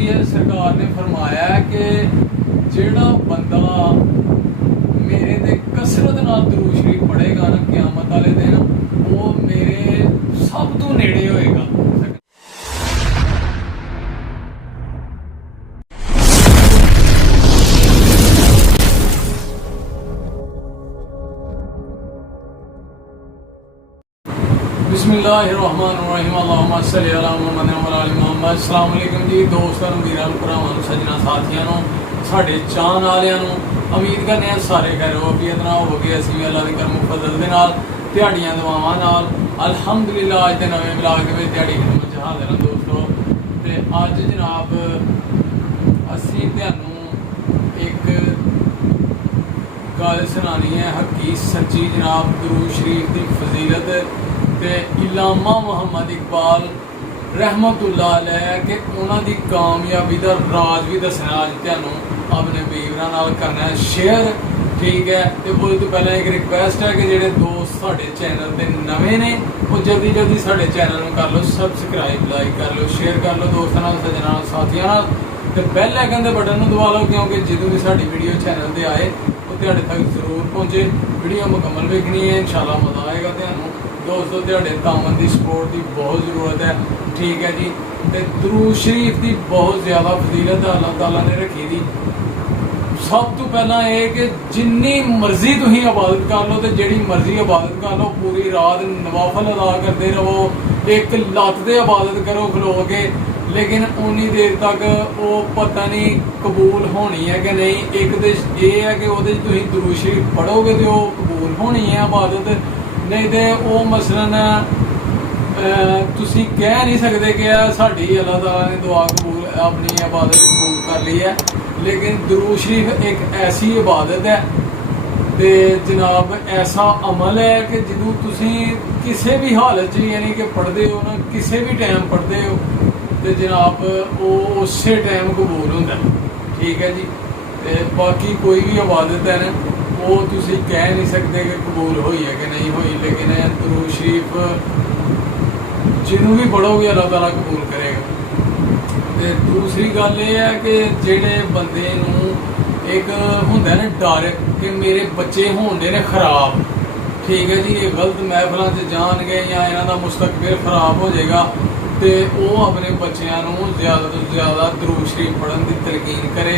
भी है, सरकार ने फरमाया है कि जेड़ा बंदा मेरे ते कसरत नाल दरूद शरीफ पढ़ेगा ना क़यामत वाले दिन वो मेरे सब तो नेड़े होएगा। बिस्मिल्लाहिर्रहमानिर्रहीम अल्लाहुम्मा सल्ली अला मुहम्मद व अला आलि मुहम्मद। अस्सलाम वालेकुम जी दोस्तों, वीरां भरावां नूं, सज्जनां साथियां नूं, साडे चाहण वालियां नूं, उम्मीद करने सारे खैर वाफियत नाल होगे। असीं भी अल्लाह दे करम फजल दे नाल दिहाड़ियां दुआवां नाल अल्हम्दुलिल्लाह अज दे नवें ब्लॉग दे विच दिहाड़ी खिदमत च हाज़र हां दोस्तों। ते अज जनाब असीं तुहानूं एक गल सुनानी है हकी सच्ची जनाब दरूद शरीफ की फजीलत ते इलामा मुहम्मद इकबाल रहमतुल्लाह अलैह के उन्हां दी कामयाबी दा राज भी दसना अज तुहानूं अपने वीरां नाल करना है शेयर। ठीक है, तो उससे तो पहले एक रिक्वेस्ट है कि जेडे दोस्त साडे चैनल दे नवे ने वो जल्दी जल्दी साडे चैनल नूं कर लो सबसक्राइब, लाइक कर लो, शेयर कर लो दोस्तां नाल, सज्जनां नाल, साथियां नाल, ते बैल आइकन दे बटन नूं दबा लो क्योंकि जदों भी साडी वीडियो चैनल ते आए वो तुहाडे तक जरूर पहुंचे। वीडियो मुकम्मल वेखनी है, इंशाअल्लाह मज़ा आएगा तुहानूं दोस्तों। तुहाडे तामन की सपोर्ट की बहुत ज़रूरत है। ठीक है जी, तो दरूद शरीफ की बहुत ज़्यादा फजीलत अल्लाह ताला ने रखी दी। सब तो पहला ये कि जिन्नी मर्जी तुम इबादत कर लो, तो जिहड़ी मर्जी इबादत कर लो, पूरी रात नवाफल अदा करते रहो, एक लत्त से इबादत करो खलो के, लेकिन उन्नी देर तक वो पता नहीं कबूल होनी है कि नहीं। एक तो ये है कि वो तुम दरूद शरीफ पढ़ोगे तो वो कबूल होनी है इबादत, नहीं तो वो मसलन तुसी कह नहीं सकते कि साड़ी अल्लाह ताला ने दुआ कबूल अपनी इबादत कबूल कर ली है। लेकिन दरूद शरीफ एक ऐसी इबादत है ते जनाब ऐसा अमल है कि जो तुसी किसी भी हालत यानी कि पढ़ते हो ना, किसी भी टाइम पढ़ते हो तो जनाब वो उस टाइम कबूल होता है। ठीक है जी, ते बाकी कोई भी इबादत है ना वो तुसी कह नहीं सकते कि कबूल हुई है कि नहीं हुई, लेकिन दरूद शरीफ जिन्हों भी पढ़ोगे अल्लाह ताला कबूल करेगा। ते दूसरी गल ये है कि जेडे बंदे नूं एक हुंदा ना डर कि मेरे बच्चे होंदे ने खराब, ठीक है जी, ये गलत महफलों से जाणगे या इन्हां दा मुस्तकबिल खराब हो जाएगा, तो वो अपने बच्चों को ज़्यादा तो ज़्यादा दरूद शरीफ पढ़न की तलकीन करे,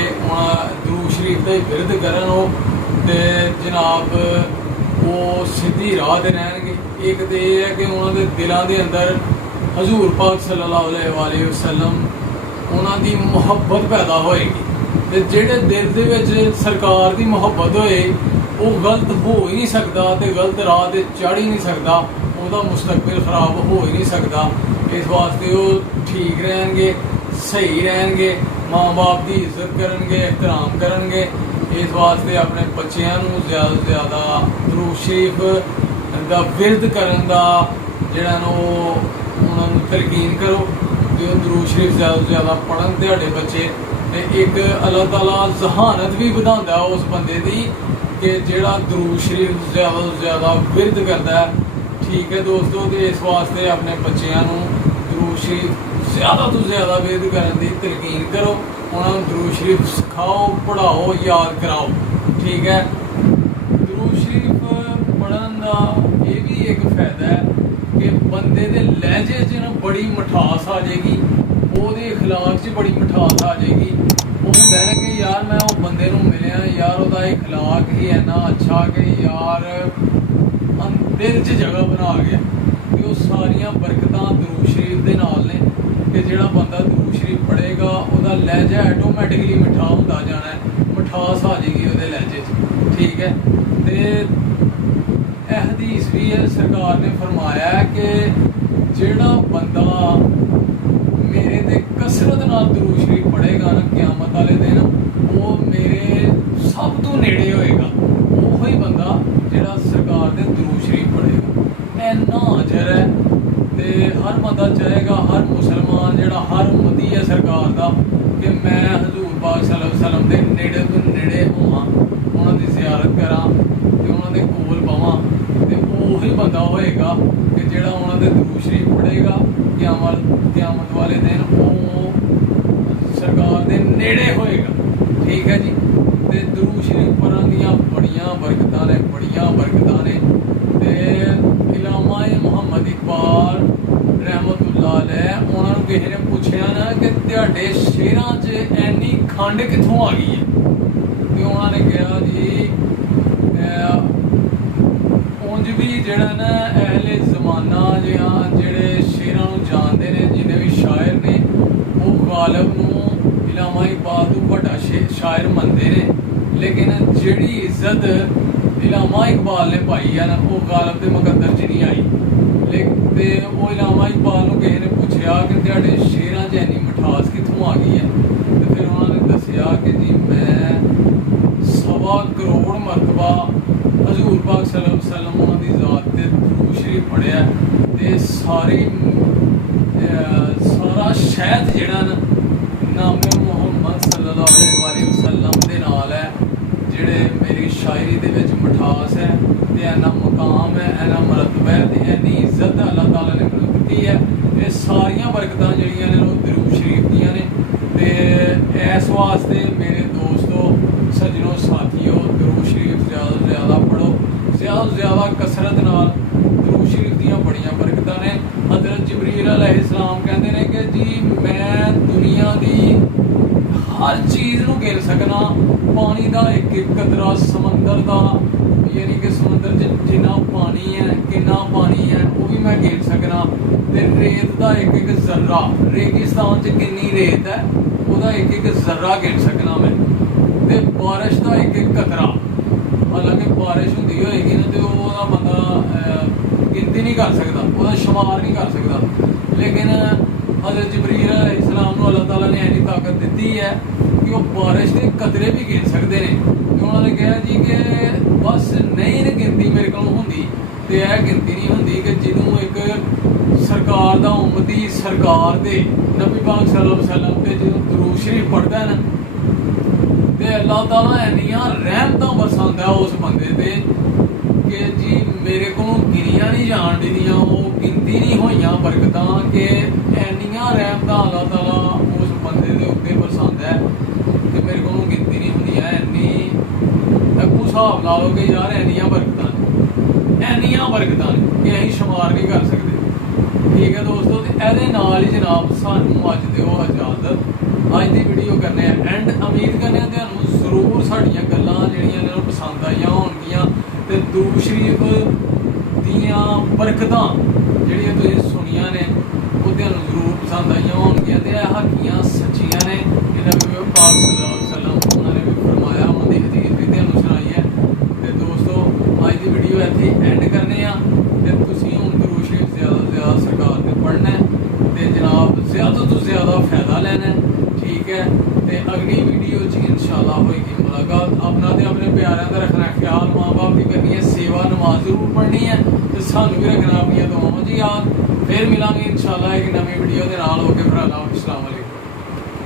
दरूद शरीफ का विरद करन हो, तो जनाब वो सीधी राह ते रहणगे। एक तो यह है कि उन्होंने दिलों के अंदर हजूर पाक सल्लल्लाहु अलैहि वसल्लम उन्होंने मुहब्बत पैदा होएगी, तो जेडे दिल दे विच सरकार की मुहब्बत होए वो गलत हो ही नहीं सकता, तो गलत राह ते चढ़ ही नहीं सकता, उसका मुस्तकबिल खराब हो ही नहीं सकता। इस वास्ते वो ठीक रहेंगे, सही रहेंगे, माँ बाप की इज्जत करेंगे, एहतराम करेंगे। इस वास्ते अपने बच्चों को ज़्यादा तो ज़्यादा दरूद शरीफ का विरद करन दा जिहड़ा उन्होंने तलकीन करो, जो दरूद शरीफ ज़्यादा तो ज़्यादा पढ़न तुहाडे बच्चे, ते एक अल्लाह ताला जहानत भी वधांदा उस बंदे की कि जिहड़ा दरूद शरीफ ज़्यादा तो ज़्यादा विरद करता है। ठीक है दोस्तों, तो इस वास्ते अपने बच्चों को दरूद शरीफ ज़्यादा तो ज़्यादा विरद करने की तलकीन करो, उन्होंने दरूद शरीफ सिखाओ, पढ़ाओ, याद कराओ। ठीक है, दरूद शरीफ पढ़न का ये भी एक फायदा है कि बंदे के लहजे च ना बड़ी मिठास आ जाएगी, वो अखलाक च बड़ी मिठास आ जाएगी। वो होंदा है कि यार मैं वो बंदे को मिलिया यार उसका अखलाक ही है ना अच्छा कि यार दिल च जगह बना गया, कि वो सारिया बरकतां दरूद शरीफ के नाल ने कि जिहड़ा बंदा दरूद शरीफ पढ़ेगा उसका लहजा ऐटोमैटिकली मिठा होंदा जाना है, मिठास आ जाएगी उसदे लहजे च। ठीक है, तो हदीस भी है, सरकार ने फरमाया है कि जिहड़ा बंदा मेरे ते कसरत नाल दरूद शरीफ पढ़ेगा ना क़यामत वाले दिन वो मेरे सब तो नेड़े होएगा। वो ही बंदा जिहड़ा सरकार दे दरूद शरीफ पढ़ेगा, इन्ना अजर है। तो हर बंदा चाहेगा, हर मुसलमान जिहड़ा हर उम्मती है सरकार का कि मैं हजूर पाक सल्लल्लाहु अलैहि वसल्लम के नेड़े तो नेड़े होवां, उन्होंने ज़ियारत करां ते उन्होंने कोल पवां, तो वही बंदा होएगा कि जिहड़ा उन्होंने दरूद शरीफ पढ़ेगा क़यामत वाले दिन वो सरकार के नेड़े होएगा। ठीक है जी। ते दरूद शरीफ पढ़न दियां बड़ियां बरकतां ने, बड़ियां बरकतां ने। ते इलामा मुहम्मद इकबाल रहमतुल्लाह अलैह उन्हां नूं किसी ने पुछया ना कि तुहाडे शेरां 'च इन्नी खंड कित्थों आ गई है, ते उन्हां ने कहा जी उंज भी जेड़ा ना अहले जमाना जेड़े शेरां नूं जानदे ने, जिन्ने भी शायर ने, वो गालिब नूं इलामा इकबाल तों वड्डा शायर मनदे ने। लेकिन जिहड़ी इज्जत इलामा इकबाल ने पाई है ना, वो गालिब दे मुकद्दर च नहीं आई। ते वो इलामा इकबाल नूं किसी ने पुछया कि तुहाडे शेरां 'च इन्नी मिठास कित्थों आ गई है, ते फिर उन्होंने दस्सिया कि जी मैं 1.25 करोड़ मरतबा हजूर पाक सल्लल्लाहु अलैहि वसल्लम उन्हां दी ज़ात ते दरूद शरीफ पढ़िया, ते सारा शहद जेड़ा ना नामे मुहम्मद सल्लल्लाहु अलैहि वसल्लम दे नाल है, जेड़े मेरी शायरी दे विच मिठास है, ते इन्ना मकाम है, इन्ना मरतबा है, ते इन्नी इज्जत अल्लाह ताला ने मैनूं दित्ती है। ये सारियां बरकतां जेहड़ियां ने वो दरूद शरीफ दियां ने। ते इस वास्ते मेरे दोस्तों, सज्जनों, साथियों, दरूद शरीफ ज़्यादा तो ज़्यादा पढ़ो, ज़्यादा तो ज़्यादा कसरत नाल। दरूद शरीफ दियां बड़ियां बरकतां ने। हज़रत जिबरील अलैहिस्सलाम कहते हैं कि जी मैं दुनिया दी हर चीज़ नूं गिन सकना, पानी का एक एक कतरा, समंदर का, यानी कि समुद्र च जिन्ना पानी है, कितना पानी है, वो भी मैं गिन सकना। ते रेत का एक एक जर्रा, रेगिस्तान च कितनी रेत है, वह एक एक जर्रा गिन सकना मैं। ते बारिश का एक एक कतरा, हालांकि बारिश होंदी होएगी ना, तो वह बंदा गिनती नहीं कर सकता, वह शुमार नहीं कर सकता। लेकिन हज़रत जिबरील अलैहिस्सलाम नूं अल्लाह ताला ने ऐसी ताकत दी है कि वो बारिश के कतरे भी गिन सकते हैं। तो उन्होंने कहा जी कि बस नहीं गिनती मेरे को होंगी, तो यह गिनती नहीं होंगी कि जिन्हों एक सरकार का उम्मती सरकार दे नबी पाक सल्लल्लाहु अलैहि वसल्लम ते जो दरूद शरीफ पढ़ता है ना, तो अल्लाह ताला इन्नियां रहमतां बरसांदा है उस बंदे ते कि जी मेरे को गिनिया नहीं जान दियां, वो गिनती नहीं होइयां बरकतां कि इन्नियां रहमतां अल्लाह ताला उस बंदे दे उत्ते बरसांदा है कि मेरे को गिनती नहीं होंदियां। इन्नी अगू हिसाब ला लो कि यार इन्नियां बरकतां कि असीं शुमार नहीं कर सकते। ठीक है दोस्तों, तो ਇਹਦੇ ਨਾਲ ही जनाब सानू अज दिओ इजाजत। अज की वीडियो करने एंड, उम्मीद करने तुहानू जरूर साडियां गल्लां जिहड़ियां ने पसंद आईयां होणगियां, ते दरूद शरीफ दियां बरकतां जिहड़ियां तुसीं सुनियां ने वो तुहानू जरूर पसंद आईयां होणगियां, ते इह हकीयां सच्चियां ने। नबी पाक सल्लल्लाहु अलैहि वसल्लम उन्होंने भी फरमाया, उन्होंने हदीस भी तुहानू सुनाई है। ते दोस्तों अज की वीडियो इत्थे एंड करने आ, ते तुसीं हुण दरूद शरीफ ज़्यादा तो ज़्यादा सरकार ते पढ़ना है, ते जनाब ज़्यादा तो ज़्यादा फायदा लेना है। ठीक है, तो अगली वीडियो च इंशाअल्लाह होएगी मुलाकात। अपना ते अपने प्यारों का रखना ख्याल, माँ बाप की करनी है सेवा, नमाज जरूर पढ़नी है, तो सानू भी रखना अपनी दुआवां च याद। फिर मिलांगे इंशाअल्लाह एक नवी वीडियो के नाल। होके फिर अल्लाह अस्सलाम वालेकुम।